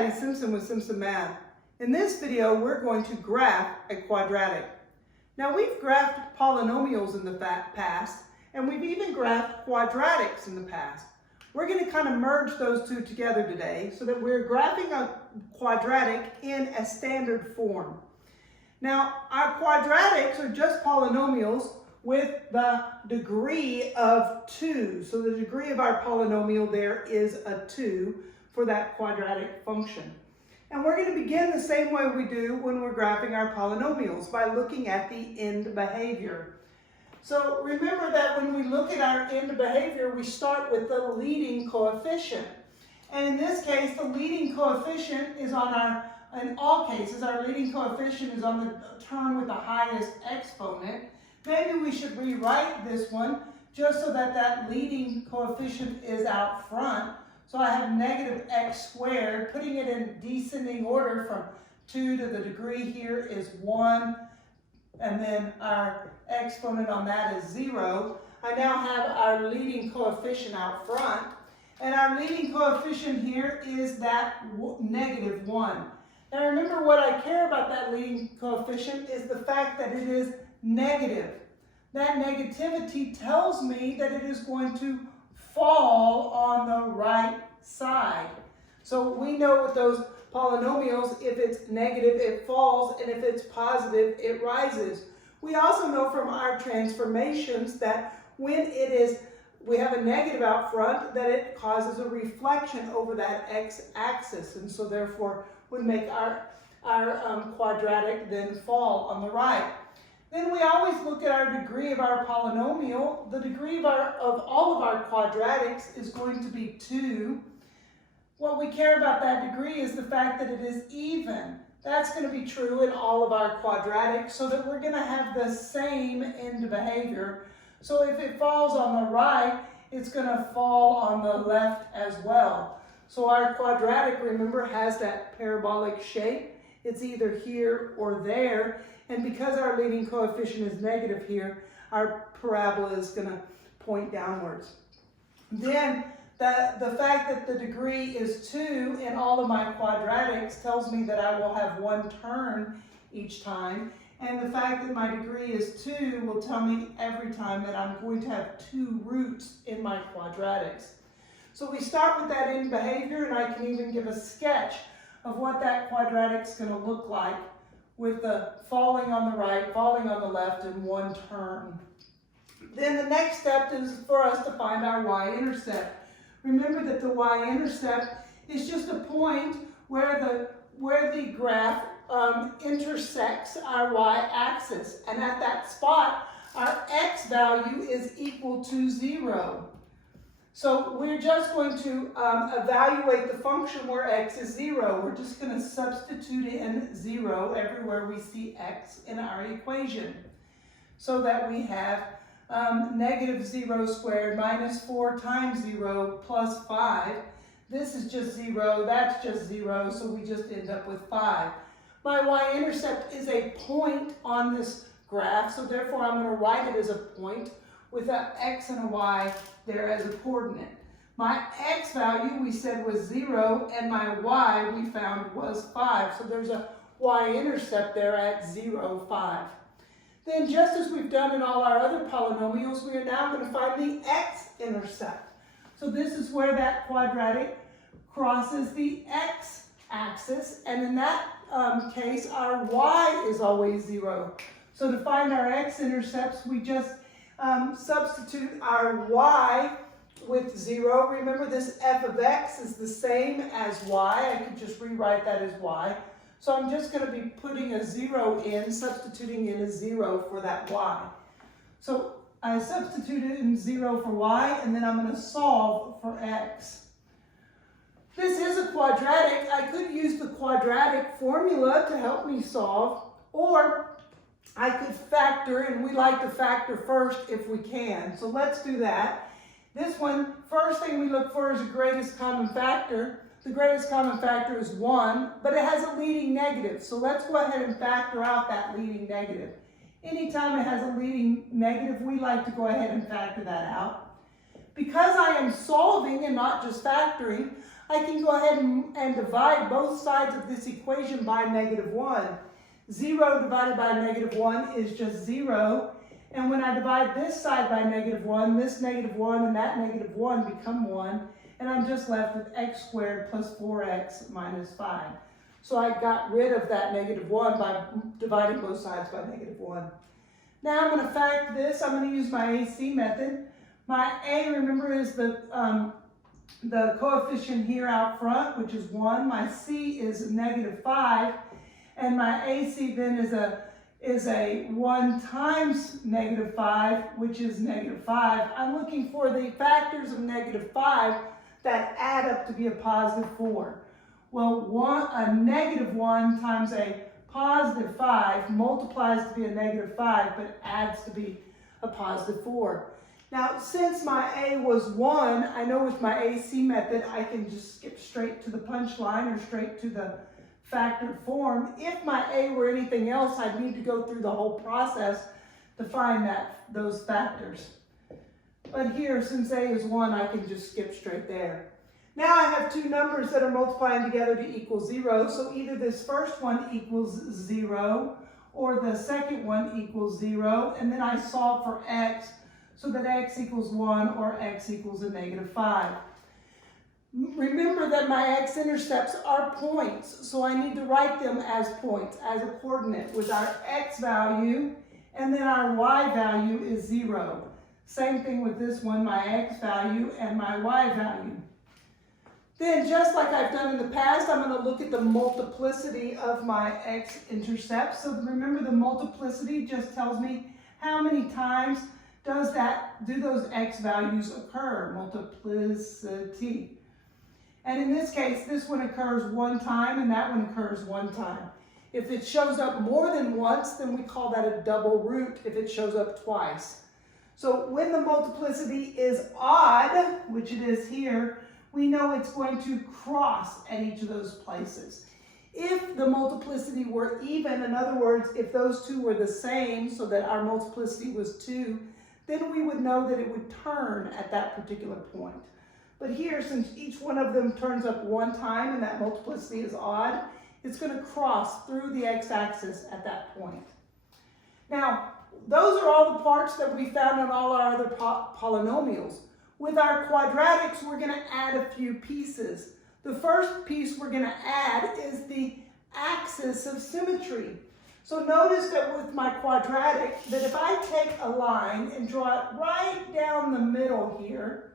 Patty Simpson with Simpson Math. In this video, we're going to graph a quadratic. Now, we've graphed polynomials in the past, and we've even graphed quadratics in the past. We're going to kind of merge those two together today so that we're graphing a quadratic in a standard form. Now, our quadratics are just polynomials with the degree of 2. So the degree of our polynomial there is a 2 for that quadratic function. And we're going to begin the same way we do when we're graphing our polynomials, by looking at the end behavior. So remember that when we look at our end behavior, we start with the leading coefficient. And in this case, the leading coefficient is on in all cases, our leading coefficient is on the term with the highest exponent. Maybe we should rewrite this one just so that that leading coefficient is out front. So I have negative x squared, putting it in descending order from 2 to the degree here is 1, and then our exponent on that is 0. I now have our leading coefficient out front, and our leading coefficient here is that negative 1. Now remember, what I care about that leading coefficient is the fact that it is negative. That negativity tells me that it is going to fall on the right side. So we know with those polynomials, if it's negative, it falls, and if it's positive, it rises. We also know from our transformations that when we have a negative out front, that it causes a reflection over that x-axis, and so therefore would make our quadratic then fall on the right. Then we always look at our degree of our polynomial. The degree of all of our quadratics is going to be 2. What we care about that degree is the fact that it is even. That's going to be true in all of our quadratics, so that we're going to have the same end behavior. So if it falls on the right, it's going to fall on the left as well. So our quadratic, remember, has that parabolic shape. It's either here or there. And because our leading coefficient is negative here, our parabola is going to point downwards. Then the fact that the degree is 2 in all of my quadratics tells me that I will have one term each time. And the fact that my degree is 2 will tell me every time that I'm going to have 2 roots in my quadratics. So we start with that end behavior, and I can even give a sketch of what that quadratic is going to look like, with the falling on the right, falling on the left, in one term. Then the next step is for us to find our y-intercept. Remember that the y-intercept is just a point where the graph intersects our y-axis. And at that spot, our x value is equal to 0. So we're just going to evaluate the function where x is 0. We're just going to substitute in 0 everywhere we see x in our equation, so that we have negative 0 squared minus 4 times 0 plus 5. This is just 0, that's just 0, so we just end up with 5. My y-intercept is a point on this graph, so therefore I'm going to write it as a point with an x and a y there as a coordinate. My x value we said was 0, and my y we found was 5. So there's a y-intercept there at 0, 5. Then, just as we've done in all our other polynomials, we are now going to find the x-intercept. So this is where that quadratic crosses the x-axis, and in that case, our y is always 0. So to find our x-intercepts, we just substitute our y with 0. Remember, this f of x is the same as y. I could just rewrite that as y. So I'm just going to be putting a 0 in, substituting in a 0 for that y. So I substituted in 0 for y, and then I'm going to solve for x. This is a quadratic. I could use the quadratic formula to help me solve, or I could factor, and we like to factor first if we can. So let's do that. This one, first thing we look for is the greatest common factor. The greatest common factor is 1, but it has a leading negative. So let's go ahead and factor out that leading negative. Anytime it has a leading negative, we like to go ahead and factor that out. Because I am solving and not just factoring, I can go ahead and divide both sides of this equation by -1. 0 divided by -1 is just 0. And when I divide this side by -1, this -1 and that -1 become 1. And I'm just left with x squared plus 4x minus 5. So I got rid of that -1 by dividing both sides by -1. Now I'm going to factor this. I'm going to use my AC method. My A, remember, is the coefficient here out front, which is 1. My C is -5. And my AC then is a 1 times -5, which is -5. I'm looking for the factors of -5 that add up to be a +4. Well, a -1 times a +5 multiplies to be a -5, but adds to be a +4. Now, since my A was 1, I know with my AC method, I can just skip straight to the punchline or straight to the factored form. If my A were anything else, I'd need to go through the whole process to find those factors. But here, since A is 1, I can just skip straight there. Now I have two numbers that are multiplying together to equal 0, so either this first one equals 0, or the second one equals 0, and then I solve for x, so that x equals 1 or x equals a -5. Remember that my x-intercepts are points, so I need to write them as points, as a coordinate, with our x value, and then our y value is 0. Same thing with this one, my x value and my y value. Then, just like I've done in the past, I'm going to look at the multiplicity of my x-intercepts. So remember, the multiplicity just tells me how many times do those x values occur, multiplicity. And in this case, this one occurs 1 time and that one occurs 1 time. If it shows up more than once, then we call that a double root if it shows up twice. So when the multiplicity is odd, which it is here, we know it's going to cross at each of those places. If the multiplicity were even, in other words, if those two were the same, so that our multiplicity was 2, then we would know that it would turn at that particular point. But here, since each one of them turns up 1 time and that multiplicity is odd, it's going to cross through the x-axis at that point. Now, those are all the parts that we found in all our other polynomials. With our quadratics, we're going to add a few pieces. The first piece we're going to add is the axis of symmetry. So notice that with my quadratic, that if I take a line and draw it right down the middle here,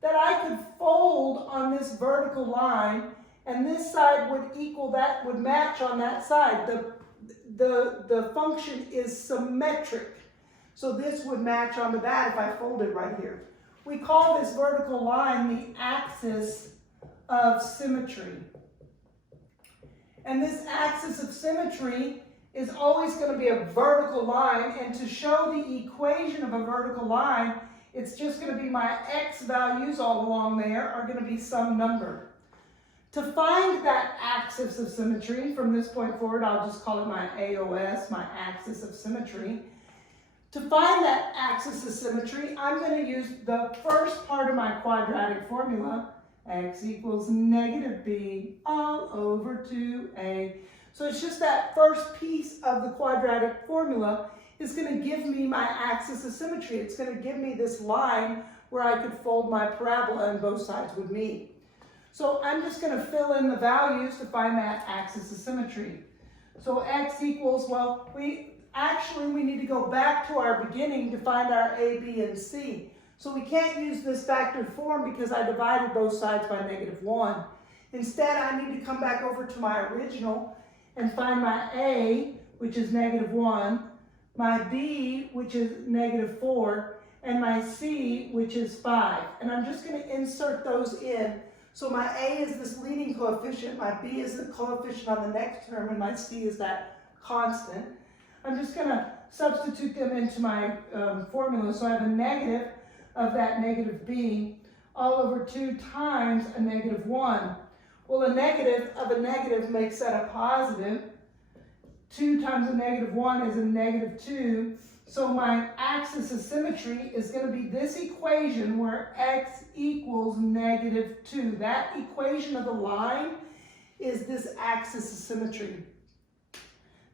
that I could fold on this vertical line, and this side would equal that, would match on that side. The function is symmetric. So this would match onto that if I fold it right here. We call this vertical line the axis of symmetry. And this axis of symmetry is always going to be a vertical line, and to show the equation of a vertical line, it's just going to be my x values all along there are going to be some number. To find that axis of symmetry, from this point forward, I'll just call it my AOS, my axis of symmetry. To find that axis of symmetry, I'm going to use the first part of my quadratic formula, x equals -b all over 2a. So it's just that first piece of the quadratic formula is going to give me my axis of symmetry. It's going to give me this line where I could fold my parabola and both sides would meet. So I'm just going to fill in the values to find that axis of symmetry. So x equals, well, we need to go back to our beginning to find our a, b, and c. So we can't use this factored form because I divided both sides by -1. Instead, I need to come back over to my original and find my a, which is -1, my b, which is -4, and my c, which is 5. And I'm just going to insert those in. So my a is this leading coefficient, my b is the coefficient on the next term, and my c is that constant. I'm just going to substitute them into my formula. So I have a negative of that -b all over 2 times a -1. Well, a negative of a negative makes that a positive. 2 times a -1 is a -2. So my axis of symmetry is going to be this equation where x equals -2. That equation of the line is this axis of symmetry.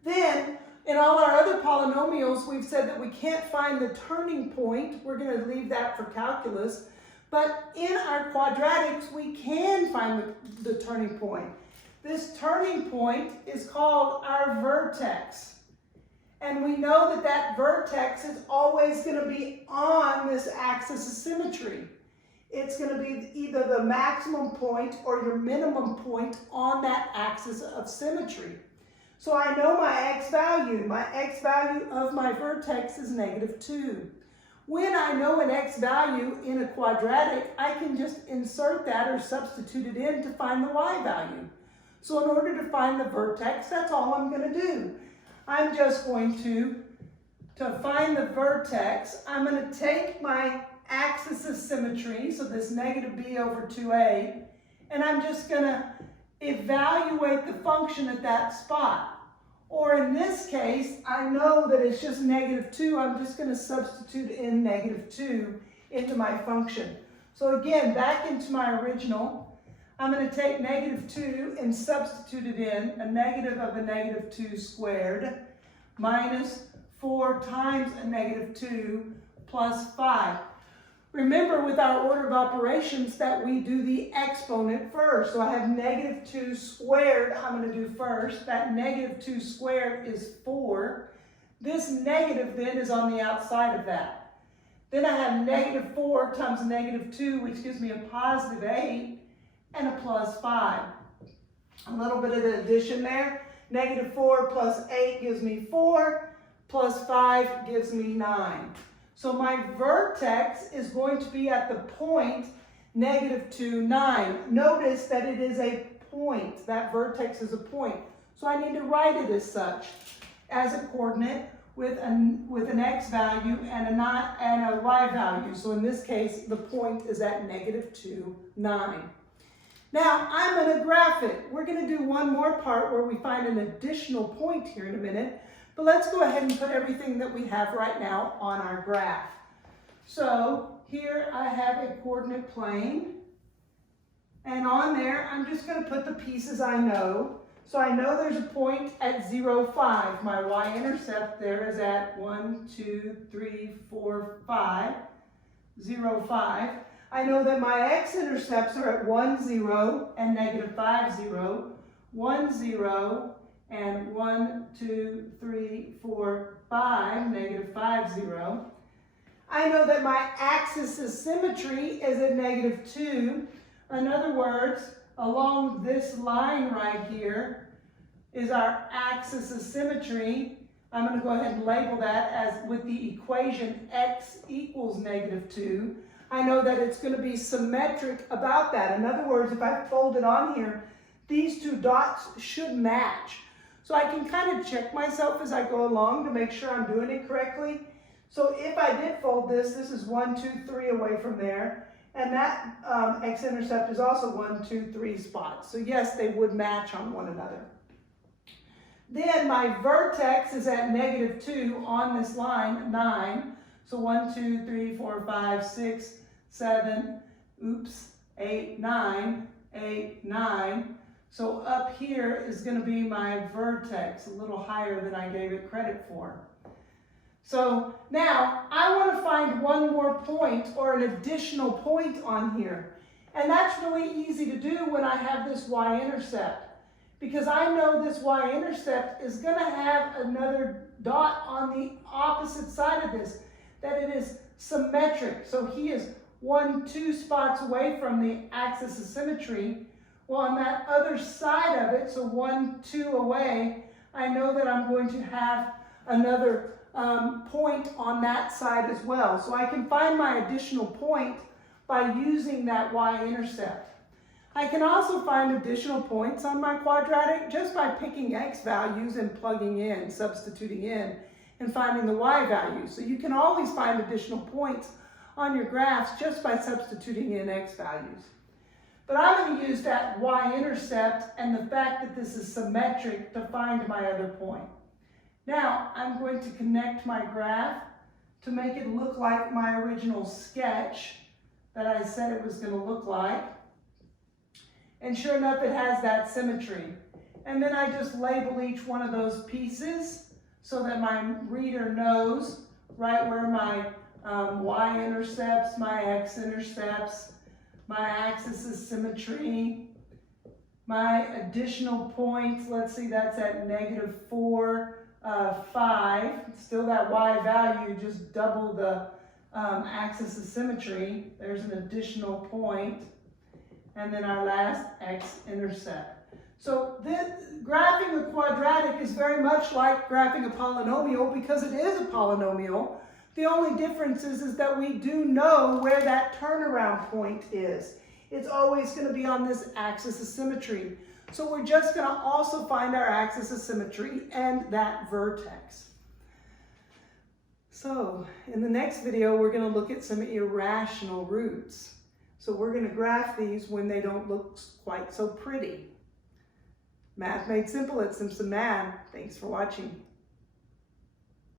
Then, in all our other polynomials, we've said that we can't find the turning point. We're going to leave that for calculus. But in our quadratics, we can find the turning point. This turning point is called our vertex. And we know that that vertex is always going to be on this axis of symmetry. It's going to be either the maximum point or your minimum point on that axis of symmetry. So I know my x value. My x value of my vertex is -2. When I know an x value in a quadratic, I can just insert that or substitute it in to find the y value. So in order to find the vertex, that's all I'm going to do. I'm just going to find the vertex, I'm going to take my axis of symmetry, so this -b/2a, and I'm just going to evaluate the function at that spot. Or in this case, I know that it's just -2. I'm just going to substitute in -2 into my function. So again, back into my original, I'm going to take -2 and substitute it in, a negative of a -2 squared minus 4 times a -2 plus 5. Remember with our order of operations that we do the exponent first. So I have -2 squared I'm going to do first. That -2 squared is 4. This negative then is on the outside of that. Then I have -4 times -2, which gives me a +8 and a plus 5. A little bit of the addition there. -4 plus 8 gives me 4, plus 5 gives me 9. So my vertex is going to be at the point -2, 9. Notice that it is a point. That vertex is a point. So I need to write it as such, as a coordinate with an x value and a y value. So in this case, the point is at -2, 9. Now, I'm going to graph it. We're going to do one more part where we find an additional point here in a minute. But let's go ahead and put everything that we have right now on our graph. So here I have a coordinate plane. And on there, I'm just going to put the pieces I know. So I know there's a point at 0, 5. My y-intercept there is at 1, 2, 3, 4, 5. 0, 5. I know that my x-intercepts are at 1, 0 and -5, 0. 1, 0. And 1, 2, 3, 4, 5, -5, 0. I know that my axis of symmetry is at -2. In other words, along this line right here is our axis of symmetry. I'm going to go ahead and label that as with the equation x equals -2. I know that it's going to be symmetric about that. In other words, if I fold it on here, these two dots should match. So I can kind of check myself as I go along to make sure I'm doing it correctly. So if I did fold this is 1, 2, 3 away from there. And that x-intercept is also 1, 2, 3 spots. So yes, they would match on one another. Then my vertex is at -2 on this line, 9. So 1, 2, 3, 4, 5, 6, 7, 8, 9, 8, 9. So up here is going to be my vertex, a little higher than I gave it credit for. So now I want to find one more point or an additional point on here. And that's really easy to do when I have this y-intercept. Because I know this y-intercept is going to have another dot on the opposite side of this, that it is symmetric. So he is 1, 2 spots away from the axis of symmetry. Well, on that other side of it, so 1, 2 away, I know that I'm going to have another point on that side as well. So I can find my additional point by using that y-intercept. I can also find additional points on my quadratic just by picking x values and plugging in, substituting in, and finding the y value. So you can always find additional points on your graphs just by substituting in x values. But I'm going to use that y-intercept and the fact that this is symmetric to find my other point. Now, I'm going to connect my graph to make it look like my original sketch that I said it was going to look like. And sure enough, it has that symmetry. And then I just label each one of those pieces so that my reader knows right where my y-intercepts, my x-intercepts, my axis of symmetry, my additional points, let's see, that's at -4, 5. Still that y value, just double the axis of symmetry. There's an additional point. And then our last x-intercept. So graphing a quadratic is very much like graphing a polynomial because it is a polynomial. The only difference is that we do know where that turnaround point is. It's always going to be on this axis of symmetry. So we're just going to also find our axis of symmetry and that vertex. So in the next video, we're going to look at some irrational roots. So we're going to graph these when they don't look quite so pretty. Math Made Simple at Simpson Math. Thanks for watching.